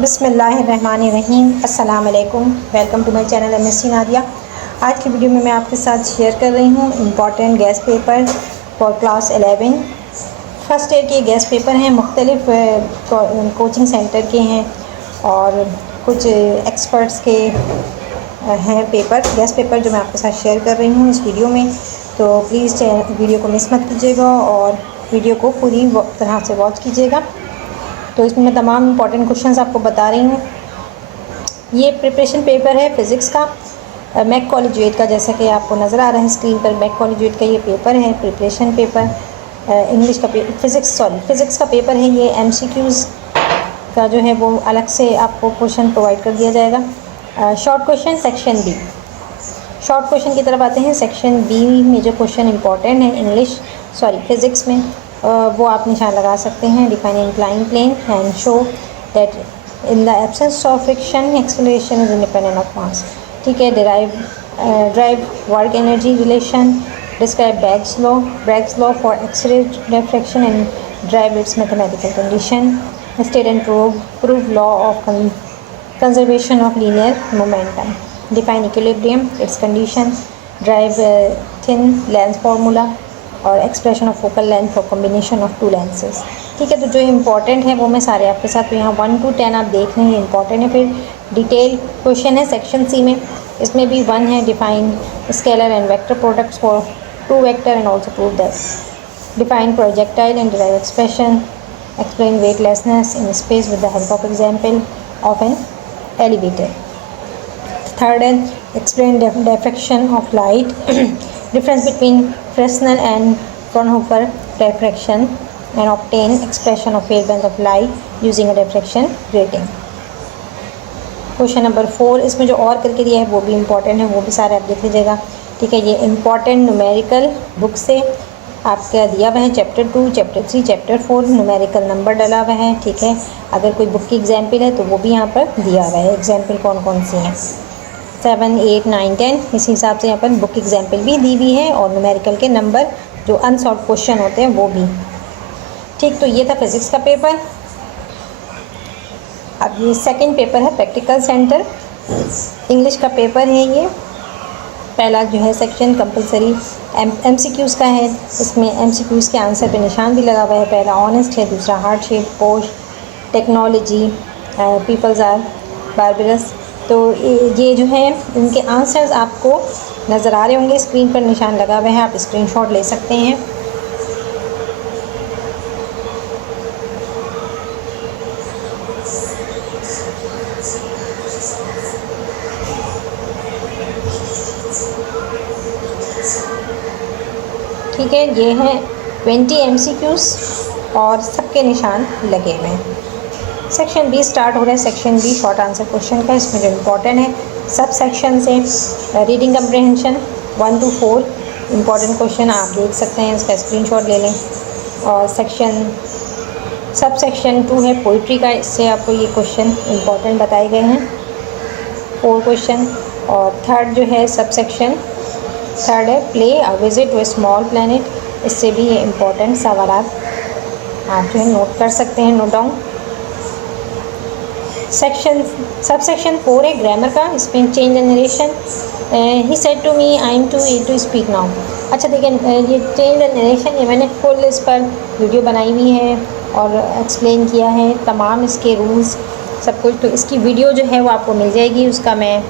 बिस्मिल्लाहिर्रहमानिर्रहीम। अस्सलाम वालेकुम। Welcome to my channel MSc Nadia. आज की वीडियो में मैं आपके साथ शेयर कर रही हूँ important gas paper for class 11 first year के गैस पेपर हैं। मुख्तलिफ कोचिंग सेंटर के हैं और कुछ एक्सपर्ट्स के हैं पेपर गैस पेपर जो मैं आपके साथ शेयर कर रही हूँ इस वीडियो में। तो प्लीज़ वीडियो को मिस मत कीजिएगा और वीडियो को पूरी तरह से वॉच कीजिएगा। तो इसमें मैं तमाम इम्पॉर्टेंट क्वेश्चंस आपको बता रही हूँ। ये प्रिपरेशन पेपर है फ़िज़िक्स का, मैक कॉलेजिएट का, जैसा कि आपको नज़र आ रहा है स्क्रीन पर। मैक कॉलेजिएट का ये पेपर है, प्रिपरेशन पेपर। इंग्लिश का फ़िज़िक्स का पेपर है ये। एमसीक्यूज़ का जो है वो अलग से आपको क्वेश्चन प्रोवाइड कर दिया जाएगा। Short question section B. Short question की तरफ आते हैं। सेक्शन बी में जो क्वेश्चन इंपॉर्टेंट है फ़िज़िक्स में वो आप निशान लगा सकते हैं। Define inclined plane and show that in the absence of friction acceleration is independent of mass. ठीक है। Derive work energy relation, describe Bragg's law for X ray diffraction and derive its mathematical condition, state and prove law of conservation of linear momentum, define equilibrium its condition, derive thin lens formula और expression of focal length for combination of two lenses. ठीक है। तो जो important है वो मैं सारे आपके साथ तो यहाँ 1 to 10 आप देख लें, इंपॉर्टेंट है। फिर डिटेल क्वेश्चन है सेक्शन सी में। इसमें भी 1 है, define scalar and vector products for 2 vector and also prove that, define projectile and derive expression, explain weightlessness in space with the help of example of an elevator. Third है explain diffraction of light, difference between Fresnel and Fraunhofer diffraction and obtain expression of wavelength of light using a diffraction grating। Question number 4 इसमें जो और करके दिया है वो भी important है, वो भी सारे आप देख लीजिएगा। ठीक है। ये इम्पॉर्टेंट न्यूमेरिकल बुक से आपका दिया हुआ है। Chapter 2, chapter 3, chapter 4 numerical number डाला हुआ है। ठीक है। अगर कोई बुक की एग्जाम्पल है तो वो भी यहाँ पर दिया हुआ है। एग्जाम्पल कौन कौन सी हैं, 7, 8, 9, 10 इस हिसाब से यहाँ पर बुक एग्जाम्पल भी दी हुई है और न्यूमेरिकल के नंबर जो अनसॉल्व क्वेश्चन होते हैं वो भी। ठीक। तो ये था फिज़िक्स का पेपर। अब ये सेकंड पेपर है प्रैक्टिकल सेंटर। इंग्लिश का पेपर है ये। पहला जो है सेक्शन कंपलसरी एमसीक्यूज़ का है। इसमें एमसीक्यूज़ के आंसर पे निशान भी लगा हुआ है। पहला ऑनेस्ट है, दूसरा hardship, post, technology, peoples are barbarous. तो ये जो है इनके आंसर्स आपको नज़र आ रहे होंगे स्क्रीन पर, निशान लगा हुआ है, आप स्क्रीनशॉट ले सकते हैं। ठीक है। ये हैं 20 एमसीक्यूज़ और सबके निशान लगे हुए हैं। सेक्शन बी स्टार्ट हो रहा है। Section B short answer question का। इसमें जो इम्पोर्टेंट है सब सेक्शन से reading comprehension 1 to 4 important question आप देख सकते हैं, इसका स्क्रीनशॉट ले लें। और सब सेक्शन 2 है पोइट्री का, इससे आपको ये क्वेश्चन इम्पॉर्टेंट बताए गए हैं 4 क्वेश्चन। और थर्ड जो है सब सेक्शन थर्ड है play a visit to a small planet, इससे भी ये इम्पॉर्टेंट सवाल आप जो है नोट कर सकते हैं, नोट डाउन। सब सेक्शन 4 है ग्रामर का। इसमें change generation, he said to me I am to speak now. अच्छा देखिए, ये चेंज जनरेशन ये मैंने फुल इस पर वीडियो बनाई हुई है और एक्सप्लेन किया है तमाम इसके रूल्स सब कुछ। तो इसकी वीडियो जो है वो आपको मिल जाएगी, उसका मैं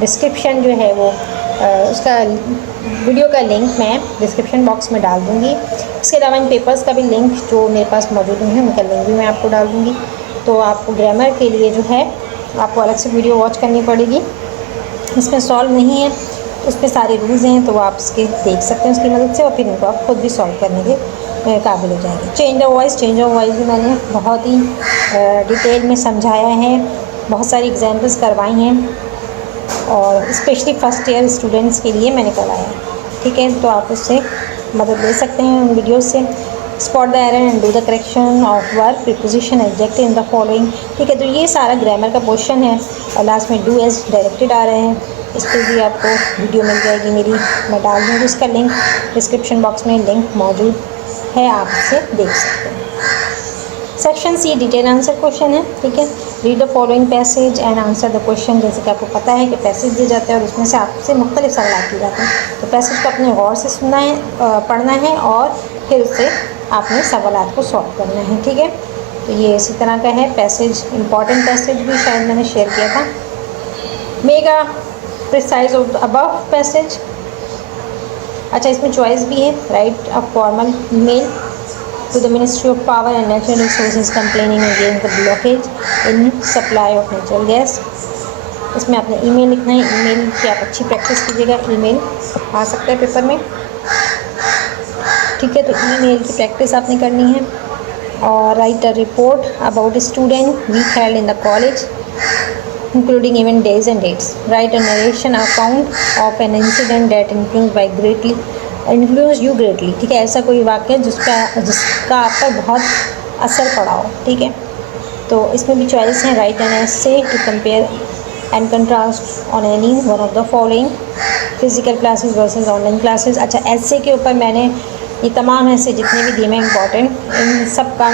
डिस्क्रिप्शन जो है वो उसका वीडियो का लिंक मैं डिस्क्रिप्शन बॉक्स में डाल दूँगी। इसके अलावा इन पेपर्स का भी लिंक जो मेरे पास मौजूद है उनका लिंक भी मैं आपको डाल दूँगी। तो आपको ग्रामर के लिए जो है आपको अलग से वीडियो वॉच करनी पड़ेगी। इसमें सॉल्व नहीं है, उसमें सारे रूल्स हैं तो आप इसके देख सकते हैं उसकी मदद से और फिर इनको आप खुद भी सॉल्व करने के काबिल हो जाएंगे। चेंज ऑफ वॉइस भी मैंने बहुत ही डिटेल में समझाया है, बहुत सारी एग्जाम्पल्स करवाई हैं और स्पेशली फर्स्ट ईयर स्टूडेंट्स के लिए मैंने करवाया है। ठीक है। तो आप उससे मदद ले सकते हैं उन वीडियोज़ से। Spot the error and do the correction of verb preposition adjective in the following. ठीक है। तो ये सारा ग्रामर का क्वेश्चन है और लास्ट में डू एज डायरेक्टेड आ रहे हैं। इस पर भी आपको वीडियो मिल जाएगी मेरी, मैं डाल दूँगी उसका लिंक डिस्क्रिप्शन बॉक्स में, लिंक मौजूद है, आप इसे देख सकते हैं। Section C detail answer question है, ठीक है। Read the following passage and answer the question. जैसे कि आपको पता है कि पैसेज दिए जाते हैं और उसमें से आपसे मुख्तलिफ सवाल किए जाते हैं, तो पैसेज को अपने गौर से सुनना है, पढ़ना है और फिर उससे आपने सवाल को सॉल्व करना है, ठीक है। तो ये इसी तरह का है पैसेज। इंपॉर्टेंट पैसेज भी शायद मैंने शेयर किया था। Mega precise of the above passage. अच्छा, इसमें चॉइस भी है। Right a formal email to the Ministry of Power and Natural Resources complaining against the blockage in supply of natural gas। इसमें आपने ईमेल लिखना है। ईमेल की आप अच्छी प्रैक्टिस कीजिएगा, ईमेल आ सकता है पेपर में, ठीक है। तो ईमेल की प्रैक्टिस आपने करनी है। और write a report about student week held in the college including even days and dates। Write a narration account of an incident that influenced you greatly, ठीक है। ऐसा कोई वाक़या जिसका आप पर बहुत असर पड़ा हो, ठीक है। तो इसमें भी चॉइस है। Write an essay to compare and contrast on any one of the following physical classes versus online classes. अच्छा, ऐसे के ऊपर मैंने ये तमाम ऐसे जितने भी गेम हैं इंपॉर्टेंट, इन सब का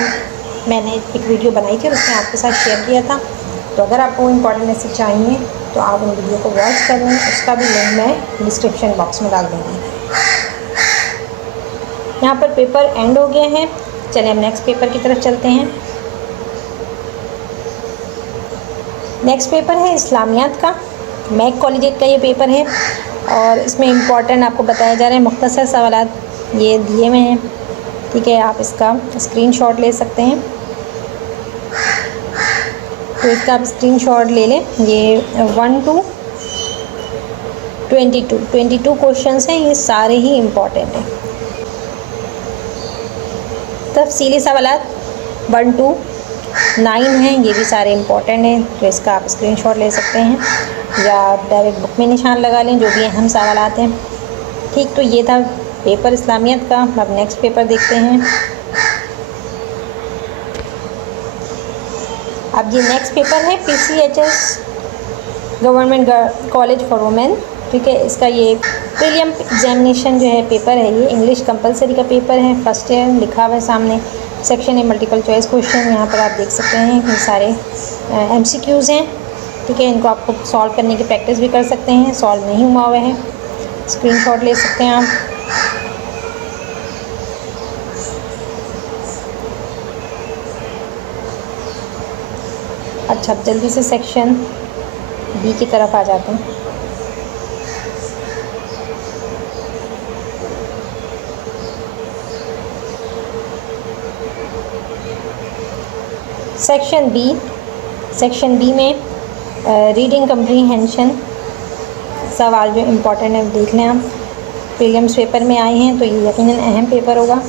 मैंने एक वीडियो बनाई थी और उसमें आपके साथ शेयर किया था। तो अगर आपको इंपॉर्टेंट ऐसे चाहिए तो आप उन वीडियो को वॉच कर लें, उसका भी लिंक मैं डिस्क्रिप्शन बॉक्स में डाल दूँगी। यहाँ पर पेपर एंड हो गया है। चलिए हम नेक्स्ट पेपर की तरफ चलते हैं। नेक्स्ट पेपर है इस्लामियात का, मैक कॉलेजिएट का ये पेपर है और इसमें इम्पॉर्टेंट आपको बताया जा रहे हैं मुख्तसर सवालात ये दिए हुए हैं, ठीक है। आप इसका स्क्रीनशॉट ले सकते हैं। तो इसका आप स्क्रीनशॉट ले लें। ये 1 to 22 क्वेश्चंस हैं, ये सारे ही इम्पॉर्टेंट हैं। तफसीली सवालात 1 to 9 हैं, ये भी सारे इम्पॉर्टेंट हैं। तो इसका आप स्क्रीनशॉट ले सकते हैं या डायरेक्ट बुक में निशान लगा लें, जो भी अहम सवालात हैं, ठीक। तो ये था पेपर इस्लामियत का। अब नेक्स्ट पेपर देखते हैं। अब ये नेक्स्ट पेपर है PCHS government college for women, ठीक है। इसका ये प्रीलिम एग्जामिनेशन जो है पेपर है, ये इंग्लिश कंपलसरी का पेपर है। फर्स्ट ईयर लिखा हुआ है सामने। सेक्शन है मल्टीपल चॉइस क्वेश्चन। यहाँ पर आप देख सकते हैं ये सारे MCQs हैं, ठीक है। इनको आपको सॉल्व करने की प्रैक्टिस भी कर सकते हैं। सॉल्व नहीं हुआ हुआ है, स्क्रीनशॉट ले सकते हैं आप। अच्छा, अब जल्दी से सेक्शन बी की तरफ आ जाते हैं। सेक्शन बी में रीडिंग कम्प्रीहेंशन सवाल जो इम्पोर्टेंट है देख लें आप। प्रीलिम्स पेपर में आए हैं तो ये यकीनन अहम पेपर होगा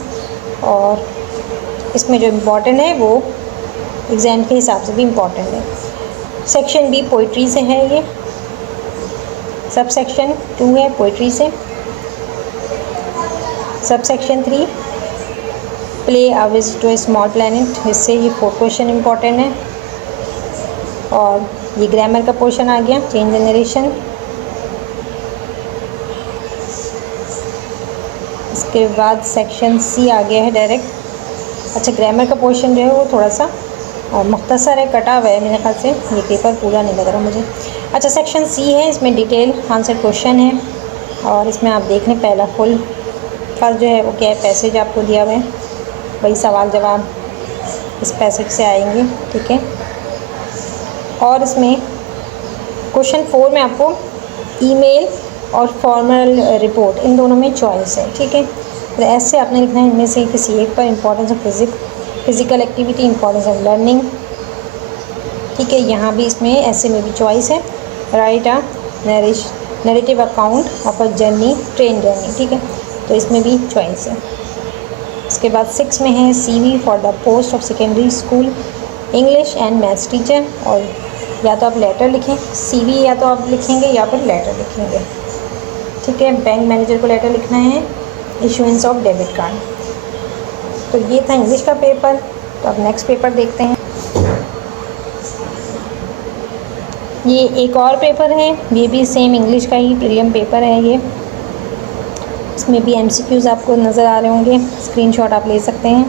और इसमें जो इम्पोर्टेंट है वो एग्ज़ाम के हिसाब से भी इम्पॉर्टेंट है। सेक्शन बी पोइट्री से है, ये सब सेक्शन 2 है पोइट्री से। Sub section 3 play a visit to a small planet, इससे ये 4 क्वेश्चन इम्पॉर्टेंट है। और ये ग्रामर का पोर्शन आ गया, चेंज जनरेशन। इसके बाद सेक्शन सी आ गया है डायरेक्ट। अच्छा, ग्रामर का पोर्शन जो है वो थोड़ा सा मुख्तसर है, कटा हुआ है मेरे ख्याल से, ये पेपर पूरा नहीं लग रहा मुझे। अच्छा, सेक्शन सी है, इसमें डिटेल आंसर क्वेश्चन है और इसमें आप देख लें पहला फर्स्ट जो है वो क्या है, पैसेज आपको दिया हुआ है, वही सवाल जवाब इस पैसेज से आएंगे, ठीक है। और इसमें क्वेश्चन 4 में आपको ईमेल और फॉर्मल रिपोर्ट इन दोनों में चॉइस है, ठीक है। तो ऐसे आपने लिखना है इनमें से किसी एक पर। Importance of physical activity, importance of learning, ठीक है। यहाँ भी इसमें ऐसे में भी चॉइस है। Right a narrative account of a journey, train journey, ठीक है। तो इसमें भी चॉइस है। इसके बाद 6 में है CV for the post of secondary school English and maths teacher. और या तो आप लेटर लिखें, CV या तो आप लिखेंगे या फिर लेटर लिखेंगे, ठीक है। बैंक मैनेजर को लेटर लिखना है, इशुएंस ऑफ डेबिट कार्ड। तो ये था इंग्लिश का पेपर। तो अब नेक्स्ट पेपर देखते हैं। ये एक और पेपर है, ये भी सेम इंग्लिश का ही प्रीलिम पेपर है ये। इसमें भी MCQs आपको नज़र आ रहे होंगे, स्क्रीनशॉट आप ले सकते हैं।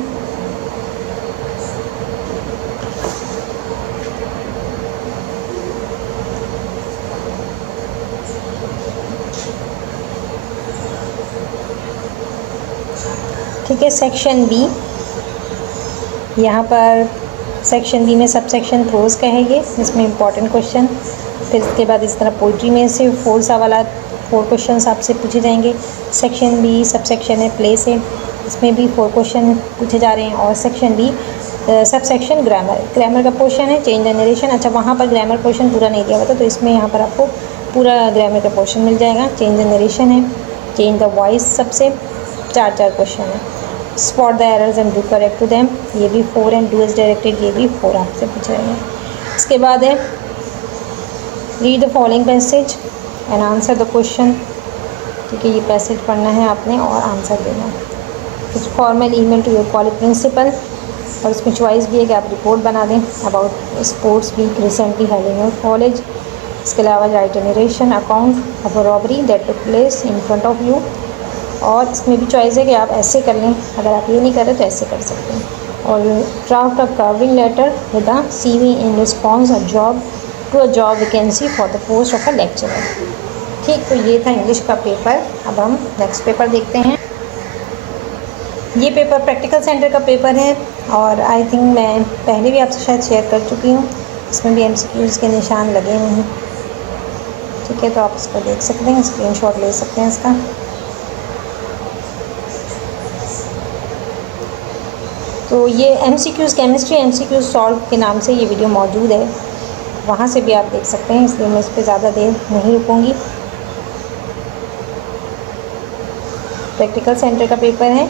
ठीक है। सेक्शन बी, यहाँ पर सेक्शन बी में सब सेक्शन प्रोज का है ये, जिसमें इंपॉर्टेंट क्वेश्चन, फिर इसके बाद इस तरह पोइट्री में से 4 सवाल 4 क्वेश्चन आपसे पूछे जाएंगे। सेक्शन बी सब सेक्शन है प्ले से, इसमें भी 4 क्वेश्चन पूछे जा रहे हैं। और section B sub section grammar का पोर्शन है। चेंज द नरेशन, अच्छा वहाँ पर ग्रामर पोर्शन पूरा नहीं दिया हुआ था, तो इसमें यहाँ पर आपको पूरा ग्रामर का पोर्शन मिल जाएगा। चेंज द नरेशन है, चेंज द वॉइस सबसे 4 क्वेश्चन है। Spot the errors and do correct to them, ये भी 4 एंड डू इज डायरेक्टेड, ये भी 4 आपसे पूछ रहे हैं। इसके बाद है read the following passage and answer the question, ठीक है। ये पैसेज पढ़ना है आपने और आंसर देना। कुछ formal email to your college principal, और इसमें चॉइस भी है कि आप रिपोर्ट बना दें about sports week recently held in your college. इसके अलावा write a narration account of a robbery that took place in front of you, और इसमें भी चॉइस है कि आप ऐसे कर लें, अगर आप ये नहीं कर रहे तो ऐसे कर सकते हैं। और draft a covering letter with a CV in response a job to a job vacancy for the post of a lecturer. ठीक, तो ये था इंग्लिश का पेपर। अब हम नेक्स्ट पेपर देखते हैं। ये पेपर प्रैक्टिकल सेंटर का पेपर है, और आई थिंक मैं पहले भी आपसे शायद शेयर कर चुकी हूँ। इसमें भी MCQs के निशान लगे हुए हैं, ठीक है। तो आप इसको देख सकते हैं, स्क्रीनशॉट ले सकते हैं इसका। तो ये MCQs केमिस्ट्री MCQs सॉल्व के नाम से ये वीडियो मौजूद है, वहाँ से भी आप देख सकते हैं, इसलिए मैं इस पर ज़्यादा देर नहीं रुकूँगी। प्रैक्टिकल सेंटर का पेपर है।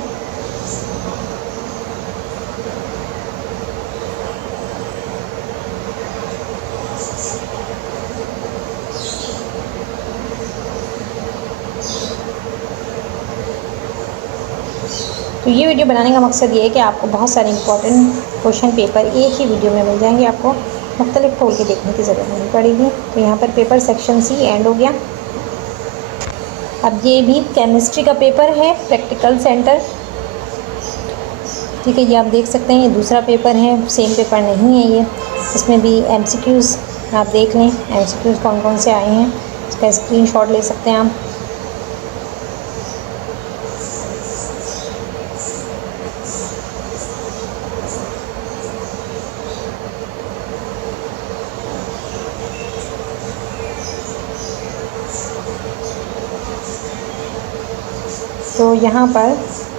तो ये वीडियो बनाने का मकसद ये है कि आपको बहुत सारे इंपॉर्टेंट क्वेश्चन पेपर एक ही वीडियो में मिल जाएंगे, आपको मुख्तलिफ खोल के देखने की ज़रूरत नहीं पड़ेगी। तो यहाँ पर पेपर सेक्शन C एंड हो गया। अब ये भी केमिस्ट्री का पेपर है, प्रैक्टिकल सेंटर, ठीक है। ये आप देख सकते हैं, ये दूसरा पेपर है, सेम पेपर नहीं है ये। इसमें भी MCQs आप देख लें, MCQs कौन कौन से आए हैं, इसका स्क्रीनशॉट ले सकते हैं आप। तो यहाँ पर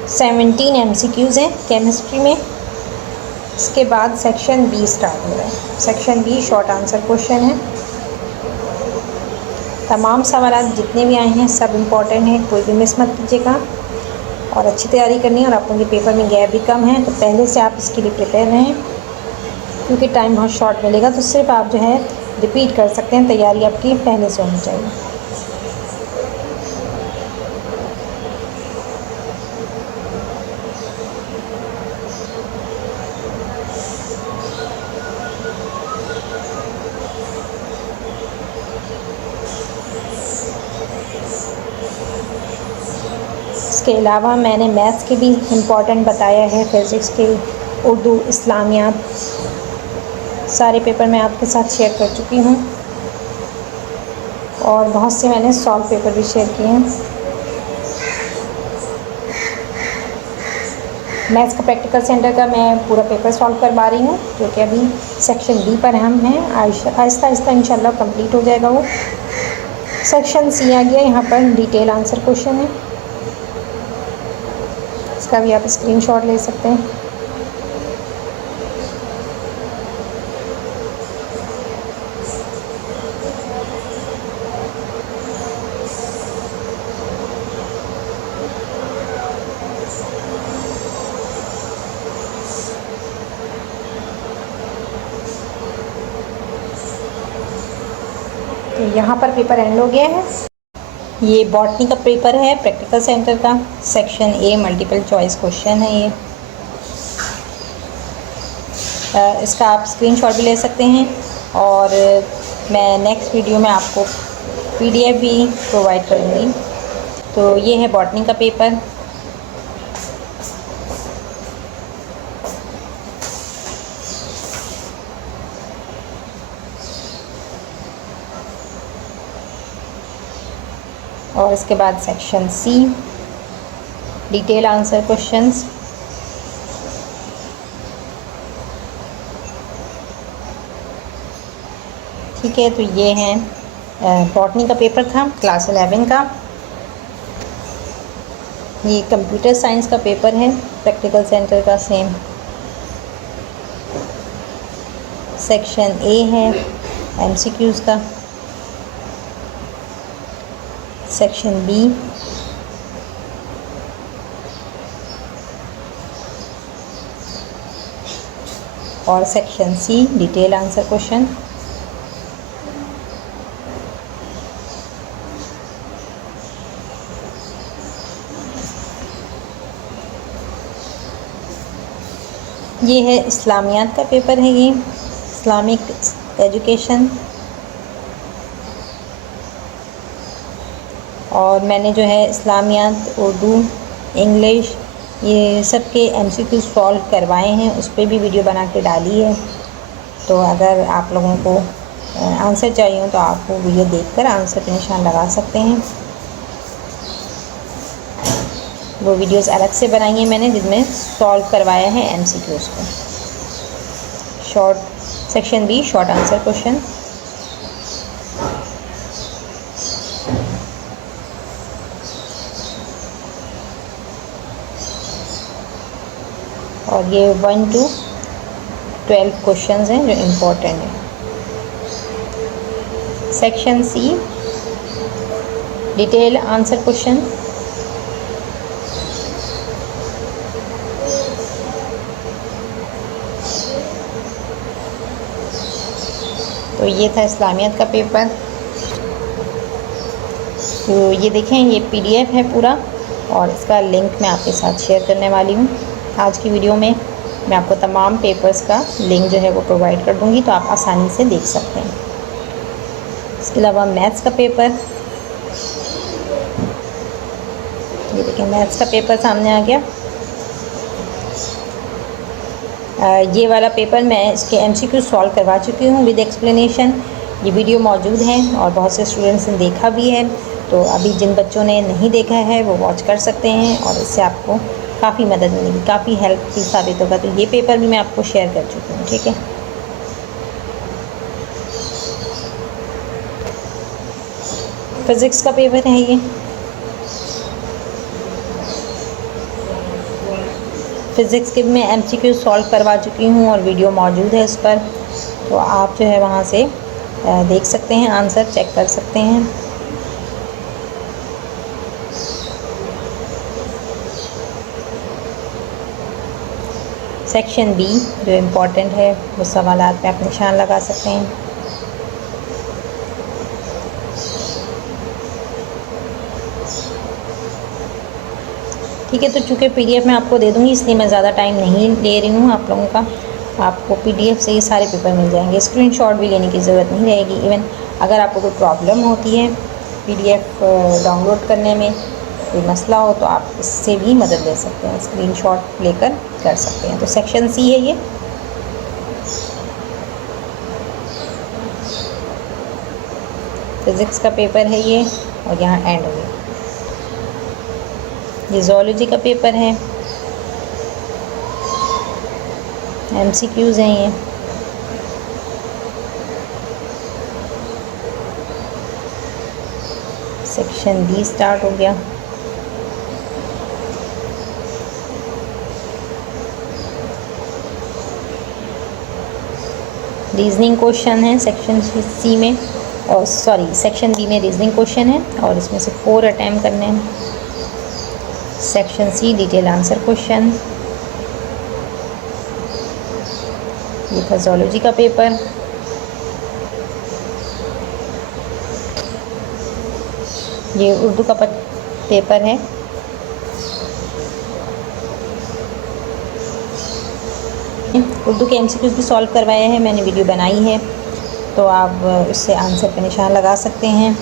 17 MCQs हैं केमिस्ट्री में। इसके बाद सेक्शन B स्टार्ट हो रहा है। Section B short answer question है। तमाम सवाल जितने भी आए हैं सब इम्पॉर्टेंट हैं, कोई भी मिस मत कीजिएगा, और अच्छी तैयारी करनी है। और आपको ये पेपर में गैप भी कम है, तो पहले से आप इसके लिए प्रिपेयर रहें, क्योंकि टाइम बहुत शॉर्ट मिलेगा। तो सिर्फ आप जो है रिपीट कर सकते हैं, तैयारी आपकी पहले से होनी चाहिए। इसके अलावा मैंने मैथ्स के भी इम्पॉर्टेंट बताया है, फिज़िक्स के, उर्दू, इस्लामियात, सारे पेपर मैं आपके साथ शेयर कर चुकी हूँ, और बहुत से मैंने सॉल्व पेपर भी शेयर किए हैं। मैथ्स का प्रैक्टिकल सेंटर का मैं पूरा पेपर सॉल्व करवा रही हूँ, जो कि अभी सेक्शन B पर हम हैं। आहिस्ता आहिस्ता इंशाल्लाह कंप्लीट हो जाएगा वो। सेक्शन C आ गया, यहाँ पर डिटेल आंसर क्वेश्चन है, इसका भी आप स्क्रीनशॉट ले सकते हैं। तो यहाँ पर पेपर एंड हो गया है। ये बॉटनी का पेपर है प्रैक्टिकल सेंटर का, section A multiple choice question है ये। इसका आप स्क्रीनशॉट भी ले सकते हैं, और मैं नेक्स्ट वीडियो में आपको PDF भी प्रोवाइड करूँगी। तो ये है बॉटनी का पेपर। और इसके बाद section C, detail answer questions. ठीक है, तो ये हैं बॉटनी का पेपर था क्लास 11 का। ये कंप्यूटर साइंस का पेपर है प्रैक्टिकल सेंटर का सेम। सेक्शन ए है एमसीक्यूज़ का। सेक्शन बी और section C detail answer question. ये है इस्लामियात का पेपर है, ये इस्लामिक एजुकेशन। और मैंने जो है इस्लामियात, उर्दू, इंग्लिश, ये सब के एमसीक्यू सॉल्व करवाए हैं, उस पर भी वीडियो बना के डाली है। तो अगर आप लोगों को आंसर चाहिए हो तो आप वो वीडियो देखकर आंसर पे निशान लगा सकते हैं। वो वीडियोस अलग से बनाई हैं मैंने जिनमें सॉल्व करवाया है एमसीक्यूज़ को। Short section B short answer question. और ये 1 to 12 क्वेश्चंस हैं जो इम्पोर्टेंट हैं। Section C detail answer question. तो ये था इस्लामियत का पेपर। तो ये देखें, ये पीडीएफ है पूरा और इसका लिंक मैं आपके साथ शेयर करने वाली हूँ। आज की वीडियो में मैं आपको तमाम पेपर्स का लिंक जो है वो प्रोवाइड कर दूँगी, तो आप आसानी से देख सकते हैं। इसके अलावा मैथ्स का पेपर, ये देखें मैथ्स का पेपर सामने आ गया। ये वाला पेपर मैं इसके एमसीक्यू सॉल्व करवा चुकी हूँ विद एक्सप्लेनेशन। ये वीडियो मौजूद है और बहुत से स्टूडेंट्स ने देखा भी है, तो अभी जिन बच्चों ने नहीं देखा है वो वॉच कर सकते हैं और इससे आपको काफ़ी मदद मिलेगी, काफ़ी हेल्पफुल साबित होगा। तो ये पेपर भी मैं आपको शेयर कर चुकी हूँ। ठीक है, फिज़िक्स का पेपर है ये। फ़िज़िक्स के मैं एमसीक्यू सॉल्व करवा चुकी हूँ और वीडियो मौजूद है इस पर, तो आप जो है वहाँ से देख सकते हैं, आंसर चेक कर सकते हैं। सेक्शन बी जो इम्पोर्टेंट है वो सवालात पे आप निशान लगा सकते हैं। ठीक है, तो चूँकि पीडीएफ मैं आपको दे दूँगी इसलिए मैं ज़्यादा टाइम नहीं ले रही हूँ आप लोगों का। आपको पीडीएफ से ये सारे पेपर मिल जाएंगे, स्क्रीनशॉट भी लेने की ज़रूरत नहीं रहेगी। इवन अगर आपको कोई प्रॉब्लम होती है पीडीएफ डाउनलोड करने में, कोई मसला हो, तो आप इससे भी मदद ले सकते हैं, स्क्रीनशॉट लेकर कर सकते हैं। तो सेक्शन सी है ये। फिज़िक्स का पेपर है ये और यहाँ एंड हो गया। ये ज़ूलॉजी का पेपर है, एमसीक्यूज़ हैं ये। सेक्शन डी स्टार्ट हो गया। रीजनिंग क्वेश्चन है सेक्शन सी में, और सॉरी सेक्शन बी में रीजनिंग क्वेश्चन है और इसमें से 4 अटैम्प्ट करने हैं। Section C detail answer question. ये था ज़ूलॉजी का पेपर। ये उर्दू का पेपर है। उर्दू के एमसीक्यूज़ भी सॉल्व करवाए हैं, मैंने वीडियो बनाई है, तो आप इससे आंसर पे निशान लगा सकते हैं।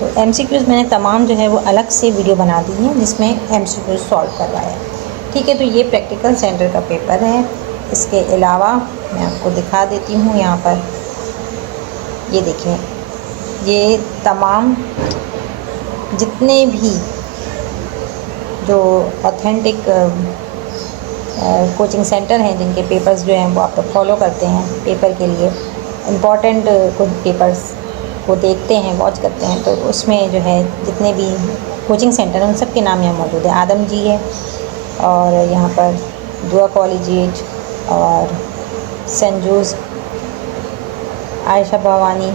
तो एमसीक्यूज़ मैंने तमाम जो है वो अलग से वीडियो बना दी है जिसमें एमसीक्यूज़ सॉल्व करवाया है। ठीक है, तो ये प्रैक्टिकल सेंटर का पेपर है। इसके अलावा मैं आपको दिखा देती हूँ यहाँ पर, ये देखें, ये तमाम जितने भी जो ऑथेंटिक कोचिंग सेंटर हैं जिनके पेपर्स जो हैं वो आप लोग फॉलो करते हैं पेपर के लिए, इम्पॉर्टेंट कुछ पेपर्स वो देखते हैं, वॉच करते हैं, तो उसमें जो है जितने भी कोचिंग सेंटर हैं उन सब के नाम यहाँ मौजूद है। आदम जी है, और यहाँ पर दुआ कॉलेजिएट और सेंट जोस, आयशा भवानी,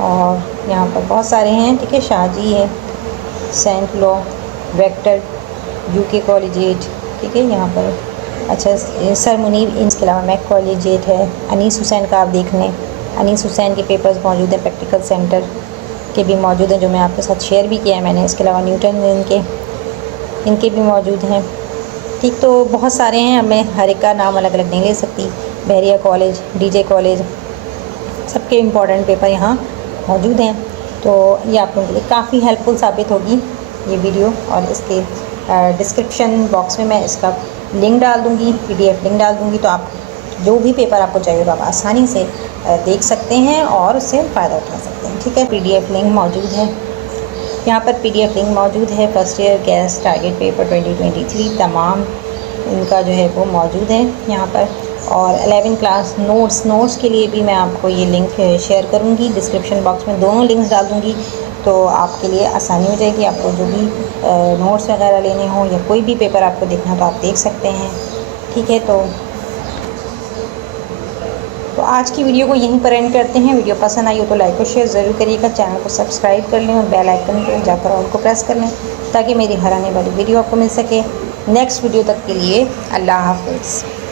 और यहाँ पर बहुत सारे हैं, ठीक है, शाहजी है, saint law, vector, UK collegiate, ठीक है, यहाँ पर अच्छा सर मुनीर, इसके अलावा मैक कॉलेजिएट है। अनीस हुसैन का आप देख लें, अनीस हुसैन के पेपर्स मौजूद हैं, प्रैक्टिकल सेंटर के भी मौजूद हैं जो मैं आपके साथ शेयर भी किया है मैंने। इसके अलावा न्यूटन इनके भी मौजूद हैं, ठीक। तो बहुत सारे हैं, अब मैं हर एक का नाम अलग अलग नहीं ले सकती। बहरिया कॉलेज, डीजे कॉलेज, सबके इम्पॉर्टेंट पेपर यहाँ मौजूद हैं। तो ये आप लोगों के लिए काफ़ी हेल्पफुल साबित होगी ये वीडियो, और इसके डिस्क्रिप्शन बॉक्स में मैं इसका लिंक डाल दूँगी, PDF लिंक डाल दूँगी, तो आप जो भी पेपर आपको चाहिए तो आप आसानी से देख सकते हैं और उससे फ़ायदा उठा सकते हैं, ठीक है। PDF लिंक मौजूद है यहाँ पर, PDF लिंक मौजूद है। First year gas target paper 2023 तमाम इनका जो है वो मौजूद है यहाँ पर। और 11 क्लास नोट्स के लिए भी मैं आपको ये लिंक शेयर करूँगी, डिस्क्रिप्शन बॉक्स में दोनों लिंक्स डाल दूँगी, तो आपके लिए आसानी हो जाएगी। आपको जो भी नोट्स वगैरह लेने हों या कोई भी पेपर आपको देखना हो तो आप देख सकते हैं, ठीक है। तो आज की वीडियो को यहीं पर एंड करते हैं। वीडियो पसंद आई हो तो लाइक और शेयर ज़रूर करिएगा, चैनल को सब्सक्राइब कर लें और बेल आइकन पर जाकर ऑल को प्रेस कर लें ताकि मेरी हर आने वाली वीडियो आपको मिल सके। नेक्स्ट वीडियो तक के लिए अल्लाह हाफ़िज़।